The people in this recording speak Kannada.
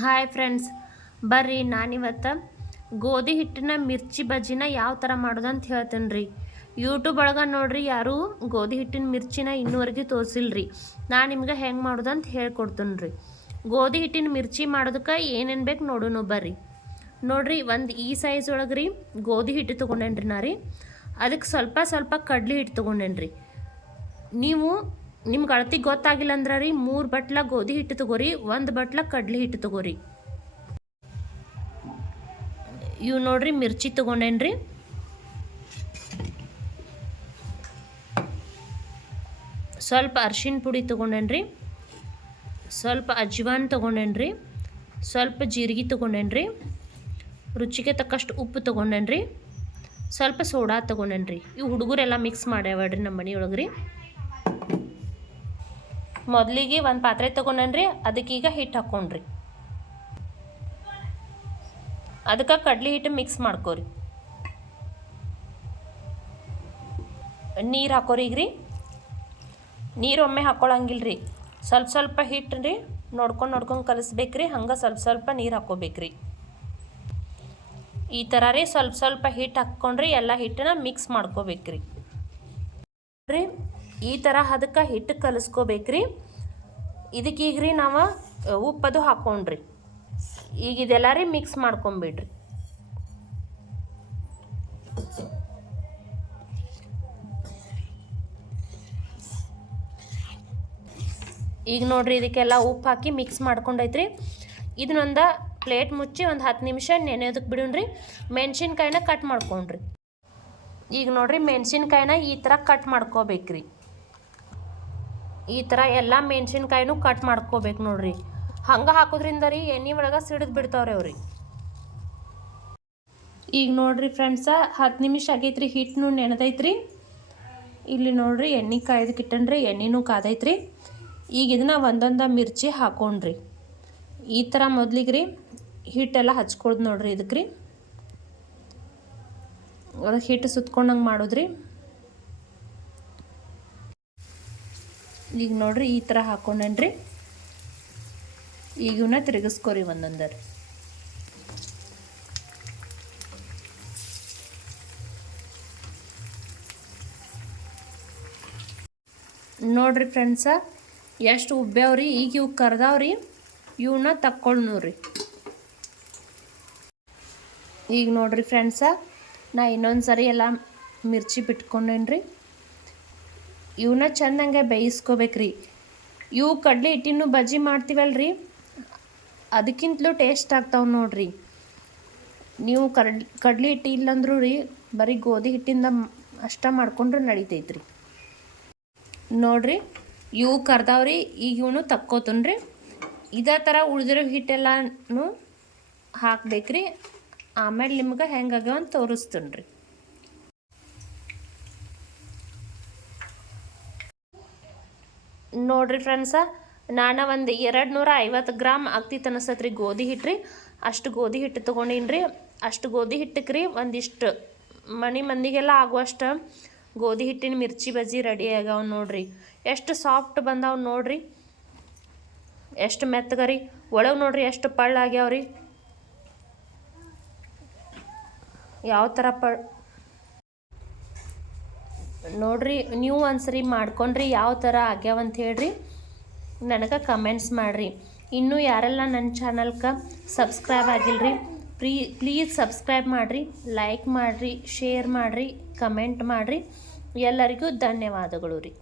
ಹಾಯ್ ಫ್ರೆಂಡ್ಸ್ ಬರ್ರಿ, ನಾನಿವತ್ತು ಗೋಧಿ ಹಿಟ್ಟಿನ ಮಿರ್ಚಿ ಬಜ್ಜಿನ ಯಾವ ಥರ ಮಾಡೋದು ಅಂತ ಹೇಳ್ತೇನೆ ರೀ ಯೂಟ್ಯೂಬ್ ಒಳಗೆ ನೋಡ್ರಿ, ಯಾರೂ ಗೋಧಿ ಹಿಟ್ಟಿನ ಮಿರ್ಚಿನ ಇನ್ನೂವರೆಗೆ ರೀ ನಾನು ನಿಮ್ಗೆ ಹೆಂಗೆ ಮಾಡೋದು ಅಂತ ಹೇಳ್ಕೊಡ್ತೀನಿ ರೀ ಗೋಧಿ ಹಿಟ್ಟಿನ ಮಿರ್ಚಿ ಮಾಡೋದಕ್ಕೆ ಏನೇನು ಬೇಕು ನೋಡೋಣ ಬರ್ರಿ. ನೋಡ್ರಿ, ಒಂದು ಈ ಸೈಜ್ ಒಳಗೆ ರೀ ಗೋಧಿ ಹಿಟ್ಟು ತೊಗೊಂಡೇನ್ರಿ ನಾ ರೀ ಅದಕ್ಕೆ ಸ್ವಲ್ಪ ಸ್ವಲ್ಪ ಕಡ್ಲಿ ಹಿಟ್ಟು ತೊಗೊಂಡೇನ್ರಿ. ನೀವು ನಿಮ್ಗೆ ಅಳತಿ ಗೊತ್ತಾಗಿಲ್ಲ ಅಂದ್ರೆ ರೀ, ಮೂರು ಬಟ್ಲ ಗೋಧಿ ಹಿಟ್ಟು ತಗೋರಿ, ಒಂದು ಬಟ್ಲ ಕಡ್ಲಿ ಹಿಟ್ಟು ತಗೋರಿ. ಇವು ನೋಡ್ರಿ ಮಿರ್ಚಿ ತೊಗೊಂಡೇನ್ರಿ ಸ್ವಲ್ಪ ಅರ್ಶಿಣ ಪುಡಿ ತಗೊಂಡೇನ್ರಿ ಸ್ವಲ್ಪ ಅಜ್ವಾನ್ ತಗೊಂಡೇನ್ರಿ ಸ್ವಲ್ಪ ಜೀರಿಗೆ ತೊಗೊಂಡೇನ್ರಿ ರುಚಿಗೆ ತಕ್ಕಷ್ಟು ಉಪ್ಪು ತಗೊಂಡೇನ್ರಿ ಸ್ವಲ್ಪ ಸೋಡಾ ತೊಗೊಂಡೇನ್ರಿ ಇವು ಹುಡುಗರೆಲ್ಲ ಮಿಕ್ಸ್ ಮಾಡ್ಯಾವಡ್ರಿ ನಮ್ಮ ಮನೆಯೊಳಗೆ ರೀ ಮೊದಲಿಗೆ ಒಂದು ಪಾತ್ರೆ ತೊಗೊಂಡ್ರಿ ಅದಕ್ಕೀಗ ಹಿಟ್ಟು ಹಾಕ್ಕೊಂಡ್ರಿ ಅದಕ್ಕೆ ಕಡ್ಲಿ ಹಿಟ್ಟು ಮಿಕ್ಸ್ ಮಾಡ್ಕೋರಿ. ನೀರು ಹಾಕೋರಿ ಈಗ ರೀ ನೀರು ಒಮ್ಮೆ ಹಾಕ್ಕೊಳಂಗಿಲ್ರಿ ಸ್ವಲ್ಪ ಸ್ವಲ್ಪ ಹಿಟ್ಟು ರೀ, ನೋಡ್ಕೊಂಡು ನೋಡ್ಕೊಂಡು ಕಲಿಸ್ಬೇಕ್ರಿ, ಹಂಗೆ ಸ್ವಲ್ಪ ಸ್ವಲ್ಪ ನೀರು ಹಾಕ್ಕೋಬೇಕ್ರಿ ಈ ಥರ ರೀ ಸ್ವಲ್ಪ ಸ್ವಲ್ಪ ಹಿಟ್ಟು ಹಾಕ್ಕೊಂಡ್ರಿ ಎಲ್ಲ ಹಿಟ್ಟನ್ನ ಮಿಕ್ಸ್ ಮಾಡ್ಕೋಬೇಕ್ರಿ. ರೀ ಈ ಥರ ಅದಕ್ಕೆ ಹಿಟ್ಟು ಕಲಿಸ್ಕೋಬೇಕ್ರಿ. ಇದಕ್ಕೀಗ ರೀ ನಾವು ಉಪ್ಪದು ಹಾಕ್ಕೊಂಡ್ರಿ ಈಗ ಇದೆಲ್ಲ ರೀ ಮಿಕ್ಸ್ ಮಾಡ್ಕೊಂಬಿಡ್ರಿ. ಈಗ ನೋಡ್ರಿ ಇದಕ್ಕೆಲ್ಲ ಉಪ್ಪು ಹಾಕಿ ಮಿಕ್ಸ್ ಮಾಡ್ಕೊಂಡೈತ್ರಿ. ಇದನ್ನೊಂದು ಪ್ಲೇಟ್ ಮುಚ್ಚಿ ಒಂದು ಹತ್ತು ನಿಮಿಷ ನೆನೆಯೋದಕ್ಕೆ ಬಿಡೋಣ್ರಿ. ಮೆಣಸಿನ್ಕಾಯಿನ ಕಟ್ ಮಾಡ್ಕೊಂಡ್ರಿ. ಈಗ ನೋಡ್ರಿ ಮೆಣಸಿನ್ಕಾಯಿನ ಈ ಥರ ಕಟ್ ಮಾಡ್ಕೋಬೇಕ್ರಿ. ಈ ಥರ ಎಲ್ಲ ಮೆಣಸಿನ್ಕಾಯಿನೂ ಕಟ್ ಮಾಡ್ಕೋಬೇಕು ನೋಡ್ರಿ. ಹಂಗೆ ಹಾಕೋದ್ರಿಂದ ರೀ ಎಣ್ಣೆ ಒಳಗೆ ಸಿಡಿದು ಬಿಡ್ತಾವ್ರಿ ಅವ್ರಿ. ಈಗ ನೋಡ್ರಿ ಫ್ರೆಂಡ್ಸ ಹತ್ತು ನಿಮಿಷ ಆಗೈತ್ರಿ ಹಿಟ್ಟು ನೆನೆದೈತ್ರಿ ಇಲ್ಲಿ ನೋಡ್ರಿ ಎಣ್ಣೆ ಕಾಯ್ದು ಕಿಟ್ಟನ್ರಿ, ಎಣ್ಣೆನೂ ಕಾದೈತ್ರಿ. ಈಗ ಇದನ್ನ ಒಂದೊಂದು ಮಿರ್ಚಿ ಹಾಕೊಂಡ್ರಿ. ಈ ಥರ ಮೊದಲಿಗೆ ರೀ ಹಿಟ್ಟೆಲ್ಲ ಹಚ್ಕೊಳ್ದು ನೋಡ್ರಿ ಇದಕ್ಕೆ ರೀ ಅದಕ್ಕೆ ಹಿಟ್ಟು ಸುತ್ಕೊಂಡಂಗೆ ಮಾಡೋದ್ರಿ. ಈಗ ನೋಡ್ರಿ ಈ ಥರ ಹಾಕೊಂಡೇನ್ರಿ. ಈಗ ಇವನ್ನ ತಿರುಗಿಸ್ಕೊರಿ ಒಂದೊಂದರಿ. ನೋಡ್ರಿ ಫ್ರೆಂಡ್ಸ, ಎಷ್ಟು ಉಬ್ಬ್ಯಾವ್ರಿ, ಈಗ ಇವು ಕರ್ದಾವ್ರಿ ಇವನ್ನ ತಕ್ಕೊಳ್ನೂರಿ. ಈಗ ನೋಡ್ರಿ ಫ್ರೆಂಡ್ಸ, ನಾ ಇನ್ನೊಂದು ಸರಿ ಎಲ್ಲ ಮಿರ್ಚಿ ಬಿಟ್ಕೊಂಡೇನ್ರಿ. ಇವನ್ನ ಚೆಂದಂಗೆ ಬೇಯಿಸ್ಕೋಬೇಕ್ರಿ. ಇವು ಕಡಲೆ ಹಿಟ್ಟಿನೂ ಬಜ್ಜಿ ಮಾಡ್ತೀವಲ್ರಿ? ಅದಕ್ಕಿಂತಲೂ ಟೇಸ್ಟ್ ಆಗ್ತಾವೆ ನೋಡ್ರಿ. ನೀವು ಕಡ್ ಕಡ್ಲಿ ಹಿಟ್ಟು ಇಲ್ಲಂದ್ರೂ ರೀ, ಬರೀ ಗೋಧಿ ಹಿಟ್ಟಿಂದ ಅಷ್ಟ ಮಾಡ್ಕೊಂಡ್ರೆ ನಡಿತೈತ್ರಿ. ನೋಡ್ರಿ, ಇವು ಕರ್ದಾವ್ರಿ ಈಗ ಇವನು ತಕ್ಕೋತನ್ರಿ ಇದೇ ಥರ ಉಳಿದಿರೋ ಹಿಟ್ಟೆಲ್ಲನೂ ಹಾಕ್ಬೇಕ್ರಿ. ಆಮೇಲೆ ನಿಮ್ಗೆ ಹೆಂಗಾಗ್ಯಾವ ಅಂತ ತೋರಿಸ್ತೀನಿ ರೀ ನೋಡ್ರಿ ಫ್ರೆಂಡ್ಸ, ನಾನು ಒಂದು ಎರಡು ನೂರ ಐವತ್ತು ಗ್ರಾಮ್ ಆಗ್ತಿತ್ತು ಅನಿಸ್ತತ್ರಿ ಗೋಧಿ ಹಿಟ್ಟು ರೀ ಅಷ್ಟು ಗೋಧಿ ಹಿಟ್ಟು ತೊಗೊಂಡೀನಿ ರೀ ಅಷ್ಟು ಗೋಧಿ ಹಿಟ್ಟಕ್ಕೆ ರೀ ಒಂದಿಷ್ಟು ಮನೆ ಮಂದಿಗೆಲ್ಲ ಆಗುವಷ್ಟು ಗೋಧಿ ಹಿಟ್ಟಿನ ಮಿರ್ಚಿ ಬಜ್ಜಿ ರೆಡಿ ಆಗ್ಯಾವ ನೋಡ್ರಿ. ಎಷ್ಟು ಸಾಫ್ಟ್ ಬಂದಾವ ನೋಡ್ರಿ. ಎಷ್ಟು ಮೆತ್ತಗರಿ. ಒಳಗೆ ನೋಡ್ರಿ ಎಷ್ಟು ಪಳ್ಳಾಗ್ಯಾವ್ರಿ. ಯಾವ ಥರ ಪ ನೋಡ್ರಿ, ನೀವು ಒಂದ್ಸರಿ ಮಾಡ್ಕೊಂಡ್ರಿ ಯಾವ ಥರ ಆಗ್ಯಾವಂತ ಹೇಳ್ರಿ. ನನಗೆ ಕಮೆಂಟ್ಸ್ ಮಾಡಿರಿ. ಇನ್ನೂ ಯಾರೆಲ್ಲ ನನ್ನ ಚಾನಲ್ಗೆ ಸಬ್ಸ್ಕ್ರೈಬ್ ಆಗಿಲ್ರಿ, ಪ್ರೀ ಪ್ಲೀಸ್ ಸಬ್ಸ್ಕ್ರೈಬ್ ಮಾಡಿರಿ ಲೈಕ್ ಮಾಡಿರಿ ಶೇರ್ ಮಾಡಿರಿ ಕಮೆಂಟ್ ಮಾಡಿರಿ. ಎಲ್ಲರಿಗೂ ಧನ್ಯವಾದಗಳು ರೀ.